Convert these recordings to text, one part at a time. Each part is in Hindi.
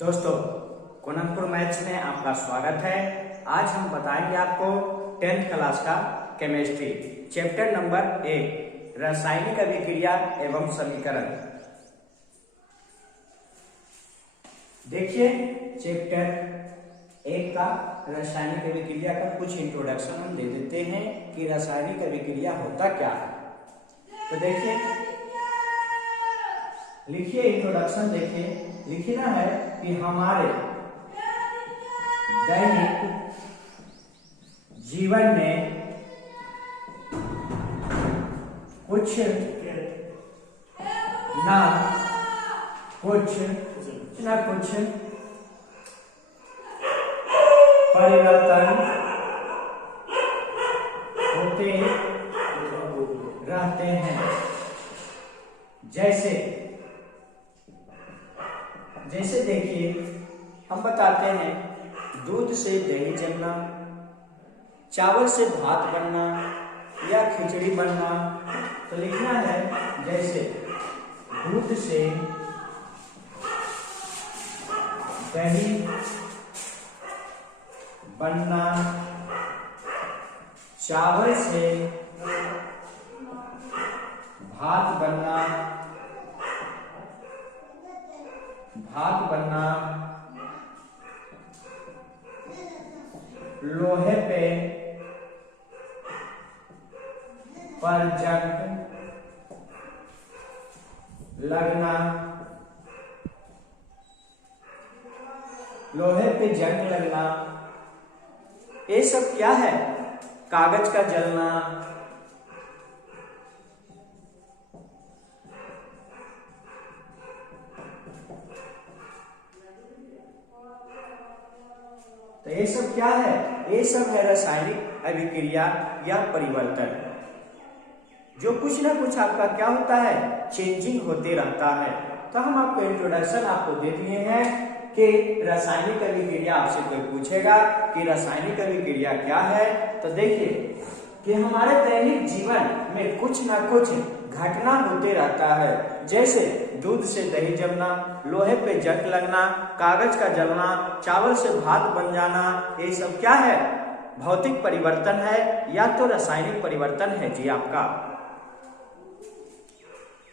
दोस्तों, कोनकपुर मैथ्स में आपका स्वागत है। आज हम बताएंगे आपको 10th क्लास का केमिस्ट्री चैप्टर नंबर 1 रासायनिक अभिक्रिया एवं समीकरण। देखिए, चैप्टर 1 का रासायनिक अभिक्रिया का कुछ इंट्रोडक्शन हम दे देते हैं कि रासायनिक अभिक्रिया होता क्या है। तो देखिए, लिखिए इंट्रोडक्शन। देखिए, लिखना है कि हमारे दैनिक जीवन में कुछ ना कुछ परिवर्तन होते रहते हैं। जैसे देखिए, हम बताते हैं दूध से दही जमना, चावल से भात बनना या खिचड़ी बनना। तो लिखना है जैसे दूध से दही बनना, चावल से भात बनना, लोहे पर जंग लगना, ये सब क्या है? कागज का जलना, तो ये सब क्या है? ये सब है रासायनिक अभिक्रिया या परिवर्तन, जो कुछ ना कुछ आपका क्या होता है, चेंजिंग होते रहता है। तो हम आपको इंट्रोडक्शन आपको दे दिए हैं कि रासायनिक अभिक्रिया, आपसे कोई पूछेगा कि रासायनिक अभिक्रिया क्या है, तो देखिए कि हमारे दैनिक जीवन में कुछ ना कुछ घटना होते रहता है। जैसे दूध से दही जमना, लोहे पे जंग लगना, कागज का जलना, चावल से भात बन जाना, ये सब क्या है? भौतिक परिवर्तन है या तो रासायनिक परिवर्तन है जी। आपका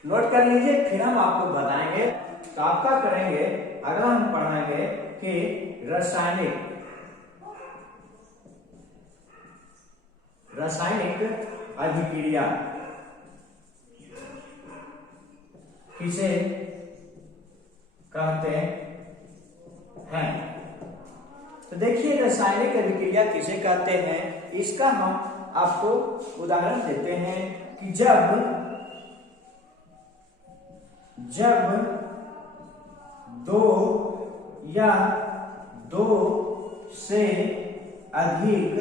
नोट कर लीजिए, फिर हम आपको बताएंगे। तो आपका करेंगे, अगला हम पढ़ाएंगे कि रासायनिक अभिक्रिया किसे कहते हैं। तो देखिए, रासायनिक अभिक्रिया किसे कहते हैं, इसका हम आपको उदाहरण देते हैं कि जब दो या दो से अधिक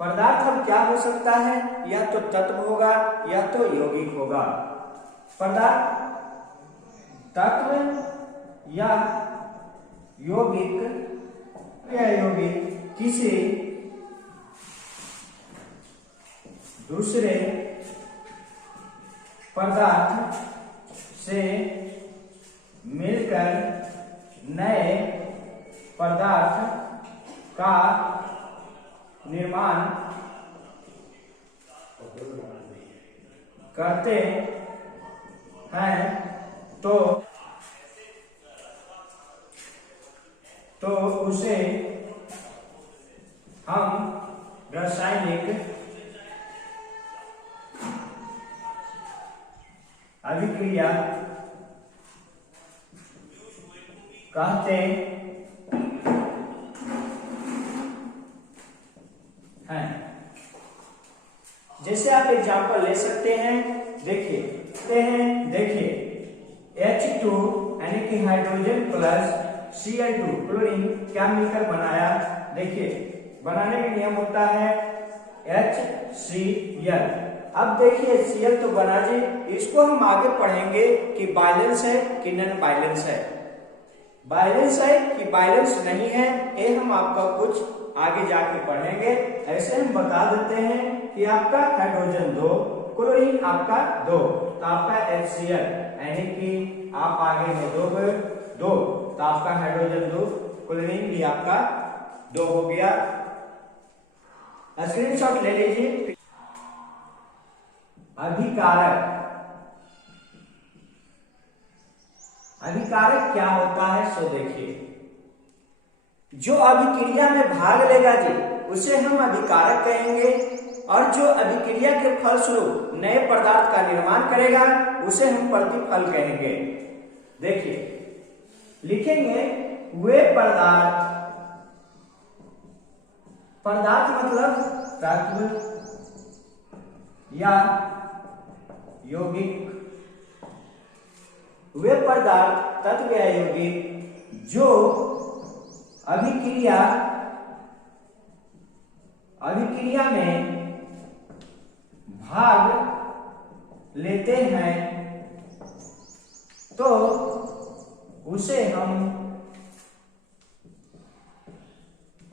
पदार्थ अब क्या हो सकता है? या तो तत्व होगा या तो यौगिक होगा। पदार्थ, तत्व या यौगिक किसी दूसरे पदार्थ से मिलकर नए पदार्थ का निर्माण करते हैं, तो उसे हम रासायनिक अभिक्रिया कहते हैं। जैसे आप एग्जाम्पल ले सकते हैं। देखिए H2 यानी कि हाइड्रोजन प्लस Cl2 क्लोरीन क्या मिलकर बनाया। देखिए, बनाने का नियम होता है HCl। अब देखिए, Cl तो बना जी, इसको हम आगे पढ़ेंगे कि बैलेंस है कि नॉन बैलेंस है। बैलेंस है कि बैलेंस नहीं है, ये हम आपका कुछ आगे जाके पढ़ेंगे। ऐसे हम बता देते हैं कि आपका हाइड्रोजन 2, क्लोरीन आपका 2, तो आपका HCl यानी कि आप आगे में 2 तो आपका हाइड्रोजन 2, क्लोरीन भी आपका 2 हो गया। स्क्रीनशॉट ले लीजिए। अभिकारक, अभिकारक क्या होता है सो देखिए। जो अभिक्रिया में भाग लेगा जी उसे हम अभिकारक कहेंगे, और जो अभिक्रिया के फलस्वरूप नए पदार्थ का निर्माण करेगा उसे हम प्रतिफल कहेंगे। देखिए लिखेंगे वे पदार्थ, पदार्थ मतलब तत्व या यौगिक, वे पदार्थ तत्व या यौगिक जो अभिक्रिया में भाग लेते हैं तो उसे हम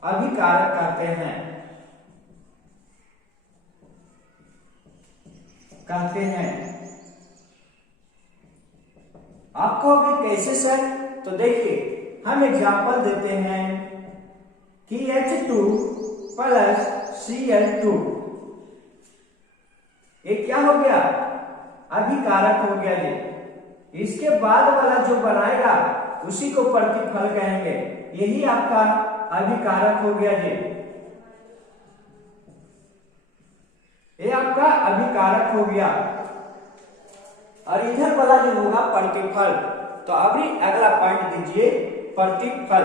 अभिकारक कहते हैं। आप कहोगे कैसे सर? तो देखिए हम एग्जाम्पल देते हैं कि H2 प्लस Cl2 ये क्या हो गया? अभिकारक हो गया जी। इसके बाद वाला जो बनाएगा उसी को प्रतिफल कहेंगे, यही आपका अभिकारक हो गया जी। ये आपका अभिकारक हो गया, और इधर वाला जो होगा प्रतिफल। तो अभी अगला पॉइंट दीजिए प्रतिफल।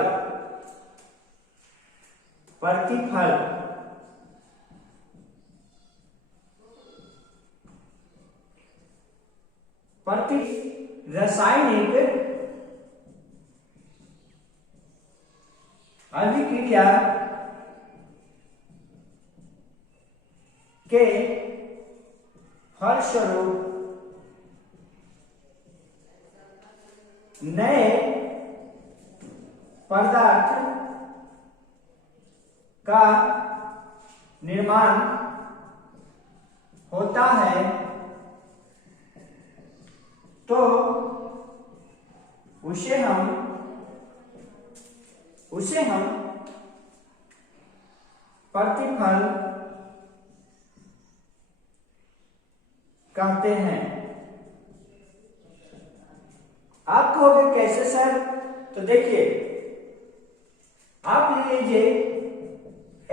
प्रतिफल रासायनिक अभिक्रिया के फलस्वरूप नए पदार्थ का निर्माण होता है तो उसे हम प्रतिफल कहते हैं। आप कहोगे कैसे सर? तो देखिए आप ले लीजिए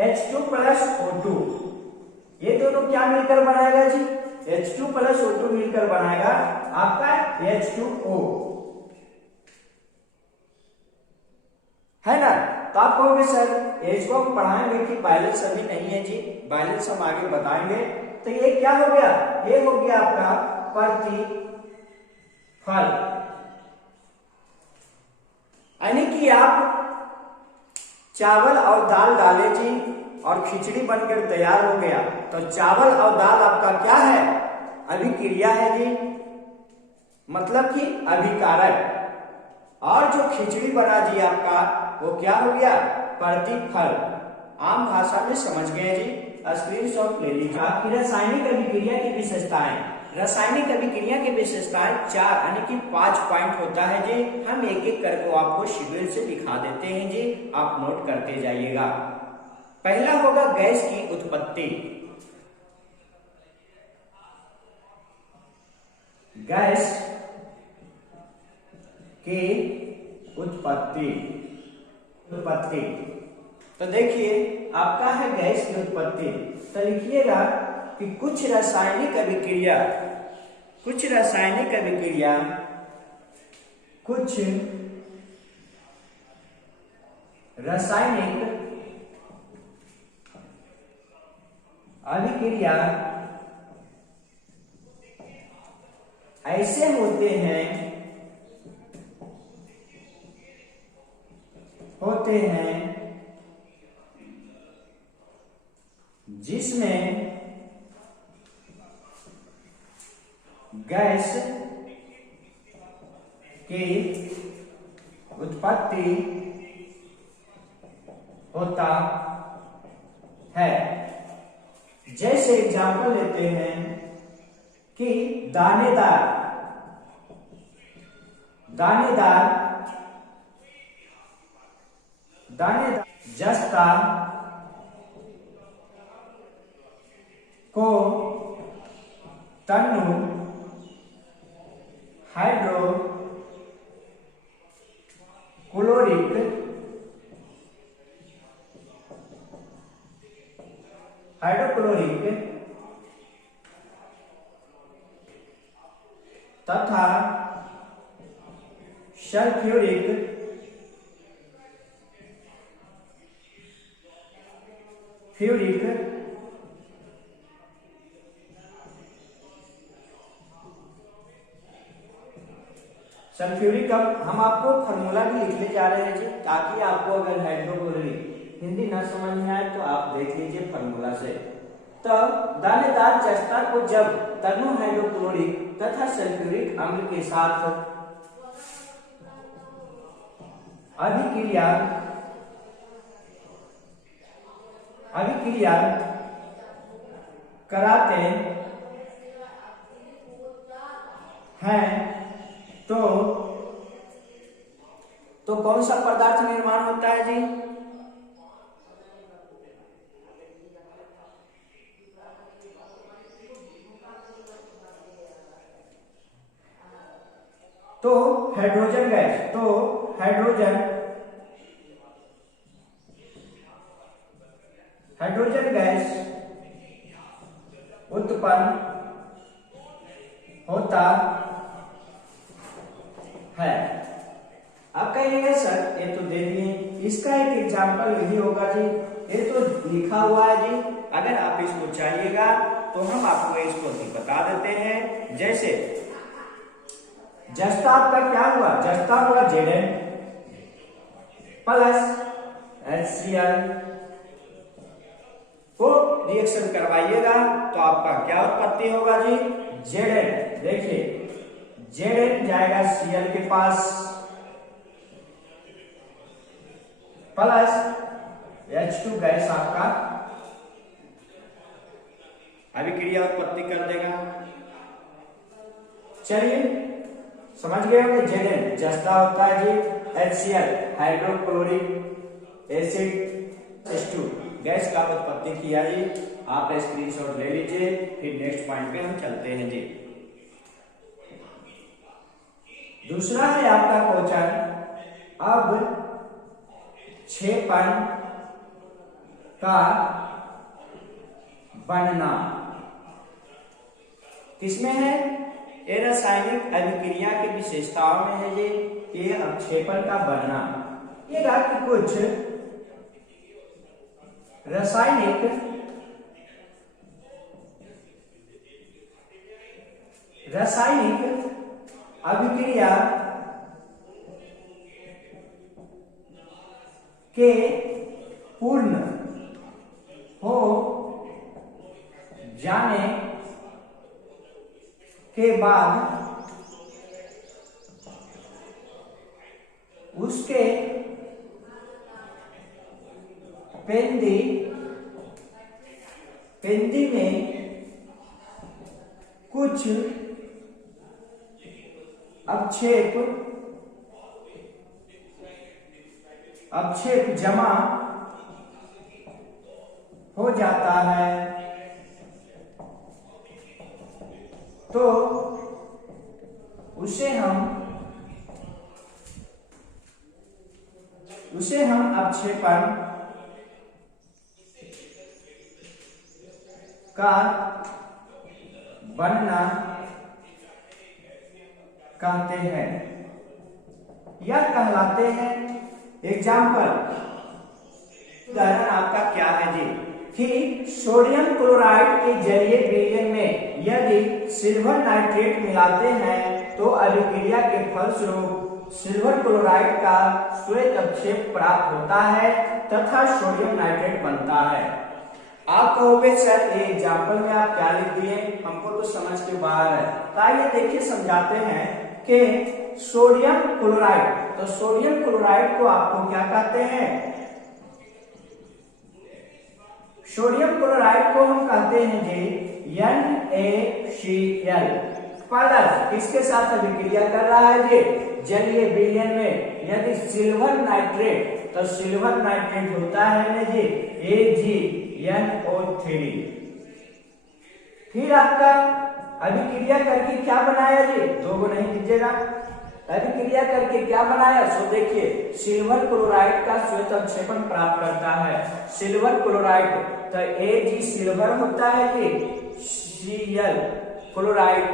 H2 प्लस O2, ये दोनों क्या मिलकर बनाएगा जी? H2 प्लस O2 मिलकर बनाएगा आपका H2O, है ना? तो आप कहोगे सर H को हम पढ़ाएंगे कि बैलेंस अभी नहीं है जी, बैलेंस हम आगे बताएंगे। तो ये क्या हो गया? ये हो गया आपका प्रतिफल। यानी कि आप चावल और दाल डाले जी और खिचड़ी बनकर तैयार हो गया, तो चावल और दाल आपका क्या है? अभिक्रिया है जी, मतलब कि अभिकारक। और जो खिचड़ी बना जी आपका वो क्या हो गया? प्रतिफल। आम भाषा में समझ गए जी, स्क्रीनशॉट ले लीजिए। आपकी रासायनिक अभिक्रिया की विशेषताएं। रासायनिक अभिक्रिया की विशेषताएं 4 यानी कि 5 पॉइंट होता है जी। हम एक एक करके आपको शेड्यूल से दिखा देते हैं जी, आप नोट करते जाइएगा। पहला होगा गैस की उत्पत्ति। गैस की उत्पत्ति। तो देखिए आपका है गैस की उत्पत्ति। तो लिखिएगा कि कुछ रासायनिक अभिक्रिया ऐसे होते हैं जिसमें गैस की उत्पत्ति होता है। जैसे एग्जाम्पल लेते हैं कि दानेदार दानेदार जस्ता को तन्नु हाइड्रोक्लोरिक तथा सल्फ्यूरिक सल्फ्यूरिक हम आपको फॉर्मूला भी लिखने जा रहे हैं जी, ताकि आपको अगर हाइड्रोक्लोरिक हिंदी न समझ में आए तो आप देख लीजिए फॉर्मूला से। तो दानेदार जस्ता को जब तनु हाइड्रोक्लोरिक तथा सल्फ्यूरिक अम्ल के साथ अभिक्रिया कराते हैं तो कौन सा पदार्थ निर्माण होता है जी? तो हाइड्रोजन गैस उत्पन्न होता है। आप कहिएगा सर ये तो देखिए इसका एक एग्जाम्पल यही होगा जी, ये तो लिखा हुआ है जी, अगर आप इसको चाहिएगा तो हम आपको इसको भी बता देते हैं। जैसे जस्ता आपका क्या हुआ? जस्ता हुआ Zn प्लस HCl को रिएक्शन करवाइएगा तो आपका क्या उत्पत्ति होगा जी? Zn। देखिए Zn जाएगा Cl के पास प्लस H2 गैस आपका अभिक्रिया उत्पत्ति कर देगा। चलिए समझ गए होंगे। Zn जस्ता होता है जी, HCl hydrochloric acid, H2 gas का उत्पत्ति किया जी। आप स्क्रीनशॉट ले लीजिए, फिर नेक्स्ट पॉइंट पे हम चलते हैं जी। दूसरा है आपका क्वेश्चन, अब क्षेपण का बनना किसमें है? ये रासायनिक अभिक्रिया की विशेषताओं में है जी। ये अवक्षेपण का बनना, ये कि कुछ रासायनिक अभिक्रिया के पूर्ण हो जाने के बाद उसके पेंदी में कुछ अवक्षेप जमा हो जाता है, तो उसे हम अवक्षेपण का बनना कहते हैं या कहलाते हैं। एग्जाम्पल उदाहरण आपका क्या है जी, कि सोडियम क्लोराइड के जलीय विलयन में यदि सिल्वर नाइट्रेट मिलाते हैं तो अभिक्रिया के फलस्वरूप सिल्वर क्लोराइड का श्वेत अवक्षेप प्राप्त होता है तथा सोडियम नाइट्रेट बनता है। आप कहोगे सर ये एग्जाम्पल में आप क्या लिख दिए, हमको तो समझ के बाहर है। तो आइए देखिए समझाते हैं कि सोडियम क्लोराइड, तो सोडियम क्लोराइड को आपको क्या कहते हैं? सोडियम क्लोराइड को हम कहते हैं जी NaCl। प्लस किसके साथ अभिक्रिया कर रहा है जी, जलीय विलयन में, यदि सिल्वर नाइट्रेट, तो सिल्वर नाइट्रेट होता है ना जी AgNO3। फिर आपका अभिक्रिया करके क्या बनाया जी, दो को नहीं दीजिएगा, अभिक्रिया करके क्या बनाया, सो देखिए सिल्वर क्लोराइड का श्वेत अवक्षेपण प्राप्त करता है। सिल्वर क्लोराइड, तो Ag सिल्वर होता है जी, Cl क्लोराइड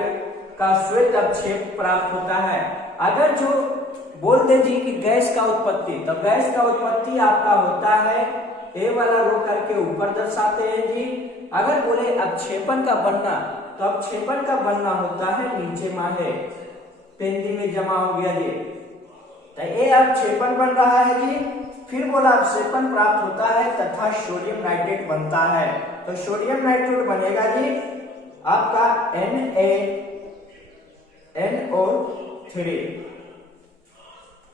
का श्वेत अवक्षेप प्राप्त होता है। अगर जो बोलते जी कि गैस का उत्पत्ति, तो गैस का उत्पत्ति आपका होता है, ए वाला रो करके ऊपर दर्शाते हैं जी। अगर बोले अवक्षेपण का बनना, तो अवक्षेपण का बनना होता है नीचे माहे पेंदी में जमा हो गया जी, तो ये अवक्षेपण बन रहा है जी। फिर बोला अवक्षेपण प्राप्त होता है तथा सोडियम नाइट्रेट बनता है, तो सोडियम नाइट्रेट बनेगा जी आपका NaNO3।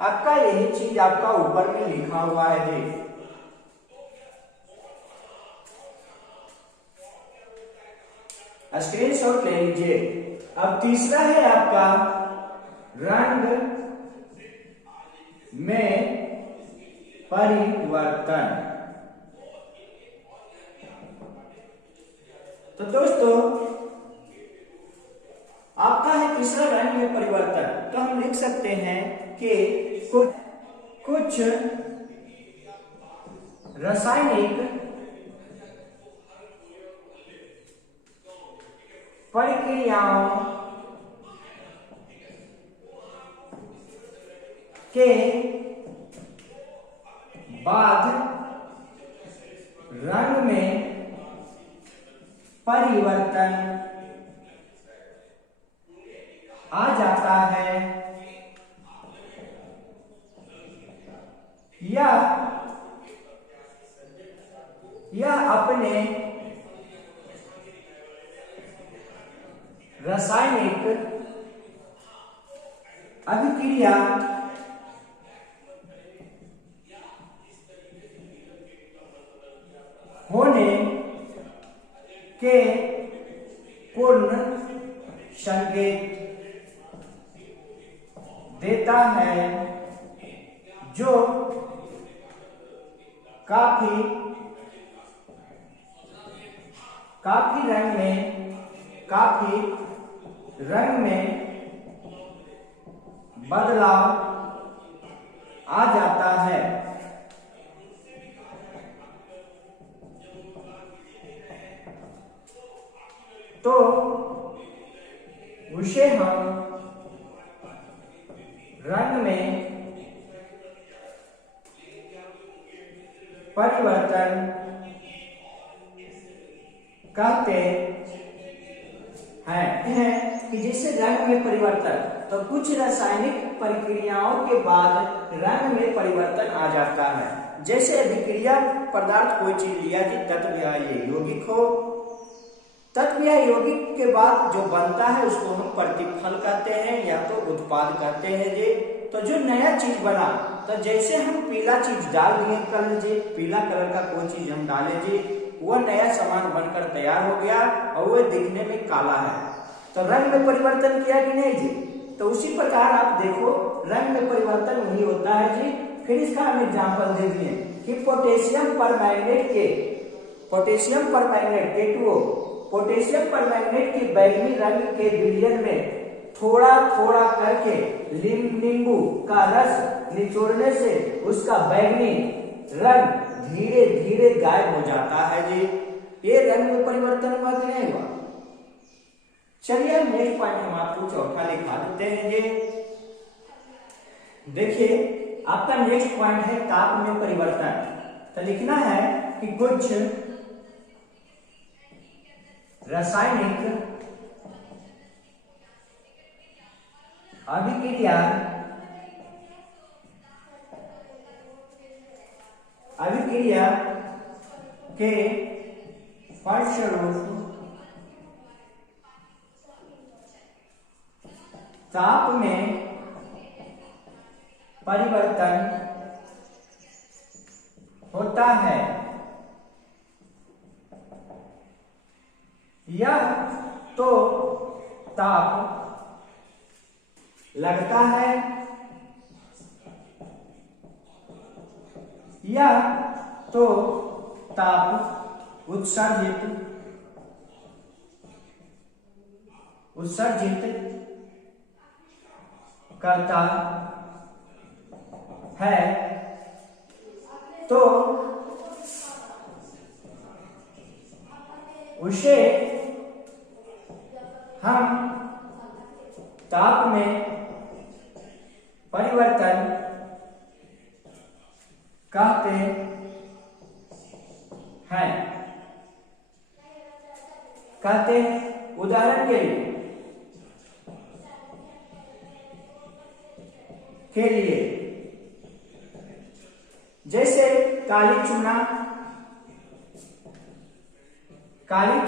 आपका यही चीज आपका ऊपर में लिखा हुआ है जी। स्क्रीनशॉट ले लीजिए। अब तीसरा है आपका रंग में परिवर्तन। तो दोस्तों आपका है तीसरा रंग में परिवर्तन, तो हम लिख सकते हैं कि कुछ रासायनिक प्रक्रियाओं के बाद रंग में परिवर्तन आ जाता है, यह अपने रासायनिक अभिक्रिया होने के पूर्ण संकेत देता है, जो काफी रंग में बदलाव आ जाता है। तो उसे हम रंग में परिवर्तन कहते हैं कि जैसे रंग में परिवर्तन, तो कुछ रासायनिक प्रक्रियाओं के बाद रंग में परिवर्तन आ जाता है। जैसे अभिक्रिया पदार्थ कोई चीज लिया कि तत्व यौगिक हो, तत्व यौगिक के बाद जो बनता है उसको हम प्रतिफल कहते हैं या तो उत्पाद कहते हैं जी। तो जो नया चीज बना, तो जैसे हम पीला चीज डाल दिए कलर जी, पीला कलर का कोई चीज हम डाले जी, वह नया सामान बनकर तैयार हो गया और वह दिखने में काला है, तो रंग में परिवर्तन किया कि नहीं जी। तो उसी प्रकार आप देखो रंग में परिवर्तन वही होता है जी। फिर इसका हम एग्जाम्पल दे दिए कि potassium permanganate K2O, potassium permanganate के बैगनी रंग के विलयन में थोड़ा थोड़ा करके नींबू का रस निचोड़ने से उसका बैगनी रंग धीरे धीरे गायब हो जाता है जी। ये रंग में परिवर्तन हुआ कि नहीं हुआ। चलिए नेक्स्ट पॉइंट हम आपको चौथा लिखा देते हैं जी। देखिए आपका नेक्स्ट पॉइंट है ताप में परिवर्तन। तो लिखना है कि कुछ रासायनिक अभिक्रिया के फलस्वरूप ताप में परिवर्तन होता है। यह तो ताप लगता है या तो ताप उत्सर्जित करता है तो उसे हम ताप में परिवर्तन कहते हैं। उदाहरण के लिए जैसे काली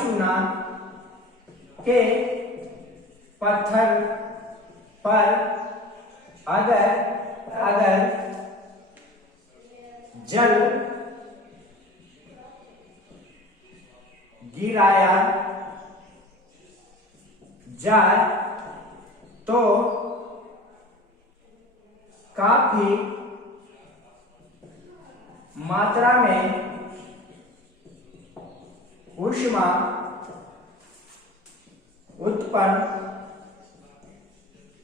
चूना के पत्थर पर अगर जल गिराया जाए तो काफी मात्रा में ऊष्मा उत्पन्न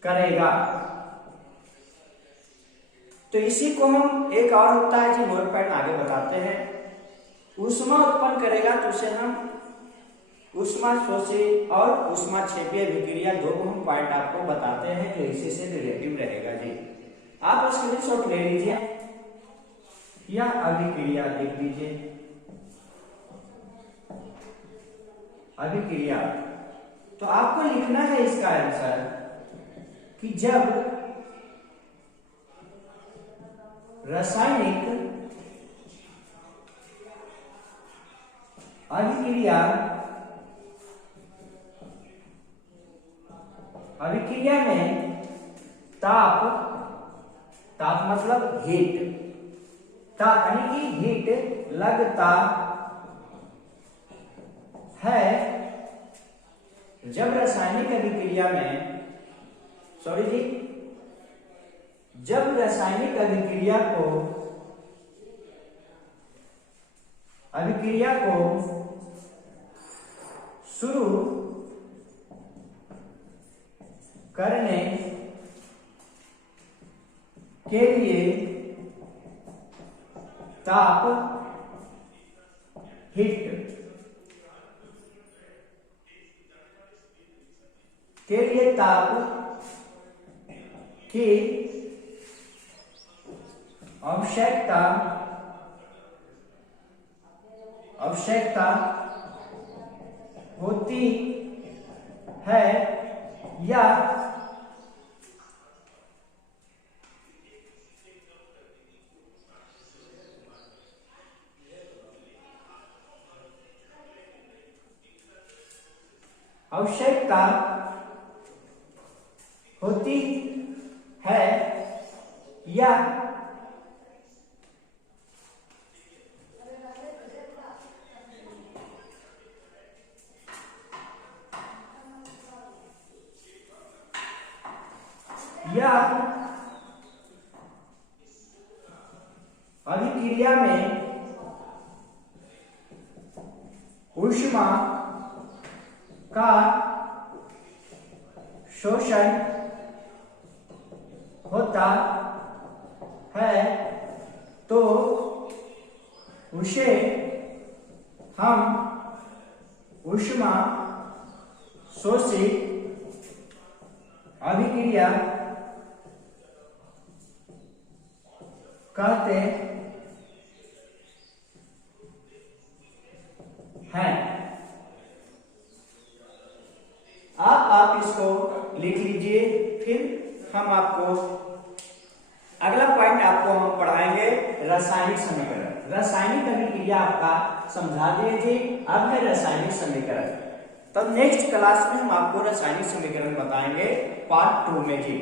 करेगा। तो इसी को हम एक और होता है जी नोट पॉइंट आगे बताते हैं। ऊष्मा उत्पन्न करेगा तो उसे हम ऊष्मा शोषी और ऊष्मा क्षेपीय अभिक्रिया दो हम पॉइंट आपको बताते हैं जो इसी से रिलेटिव रहेगा जी। आप स्क्रीनशॉट ले लीजिए या अभिक्रिया लिख लीजिए। अभिक्रिया तो आपको लिखना है इसका आंसर कि जब रासायनिक अभिक्रिया में ताप मतलब हीट, यानी कि हीट लगता है जब रासायनिक अभिक्रिया में जब रासायनिक अभिक्रिया को शुरू करने के लिए ताप हीट के लिए ताप की आवश्यकता होती है या आवश्यकता होती है या अभिक्रिया में ऊष्मा का शोषण होता है तो उसे हम ऊष्मा शोषी अभिक्रिया कहते हैं। आप इसको लिख लीजिए, फिर हम आपको अगला पॉइंट आपको हम पढ़ाएंगे रासायनिक समीकरण। रासायनिक अभिक्रिया आपका समझा दिए जी, अब है रासायनिक समीकरण। तब नेक्स्ट क्लास में हम आपको रासायनिक समीकरण बताएंगे पार्ट 2 में जी।